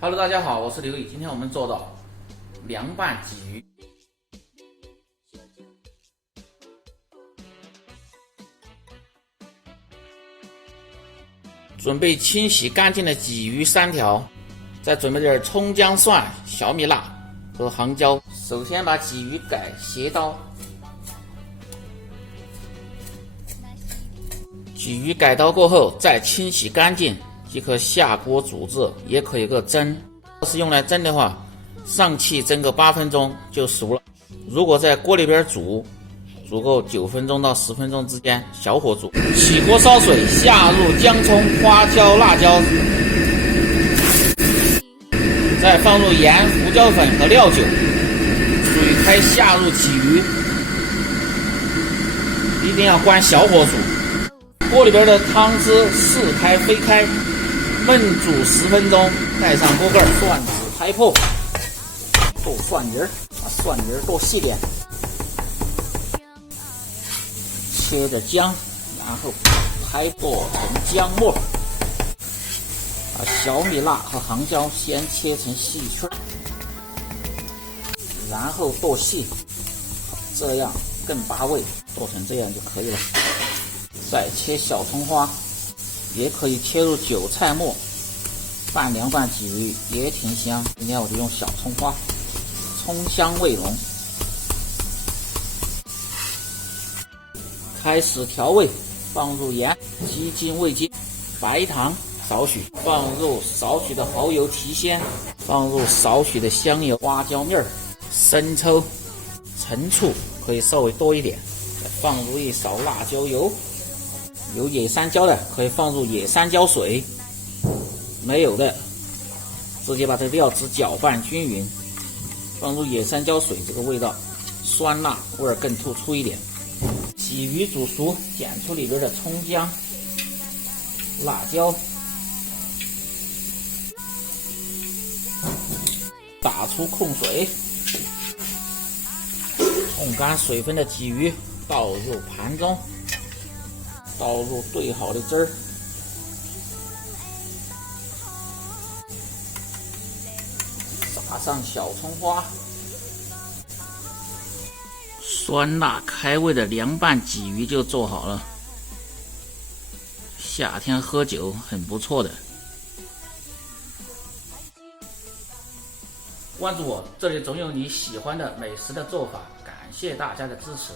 Hello， 大家好，我是刘毅。今天我们做到凉拌鲫鱼。准备清洗干净的鲫鱼3条，再准备点葱姜蒜、小米辣和杭椒。首先把鲫鱼改斜刀，鲫鱼改刀过后再清洗干净即可下锅煮制，也可以个蒸。要是用来蒸的话，上气蒸个8分钟就熟了。如果在锅里边煮够9分钟到10分钟之间，小火煮。起锅烧水，下入姜葱、花椒、辣椒，再放入盐、胡椒粉和料酒，水开下入鲫鱼，一定要关小火煮。锅里边的汤汁似开非开，焖煮10分钟，盖上锅盖，蒜子拍破，剁蒜泥，把蒜泥剁细点，切着姜，然后拍剁成姜末，把小米辣和杭椒先切成细圈，然后剁细，这样更拔味，剁成这样就可以了。再切小葱花，也可以切入韭菜末，拌凉拌鲫鱼也挺香。今天我就用小葱花，葱香味浓。开始调味，放入盐、鸡精、味精、白糖少许，放入少许的蚝油提鲜，放入少许的香油、花椒面、生抽、陈醋可以稍微多一点，再放入一勺辣椒油。有野山椒的可以放入野山椒水，没有的直接把这料汁搅拌均匀，放入野山椒水，这个味道酸辣味更突出一点。鲫鱼煮熟，捡出里边的葱姜、辣椒，打出控水，冲干水分的鲫鱼倒入盘中，倒入兑好的汁儿，撒上小葱花，酸辣开胃的凉拌鲫鱼就做好了。夏天喝酒很不错的。关注我，这里总有你喜欢的美食的做法。感谢大家的支持。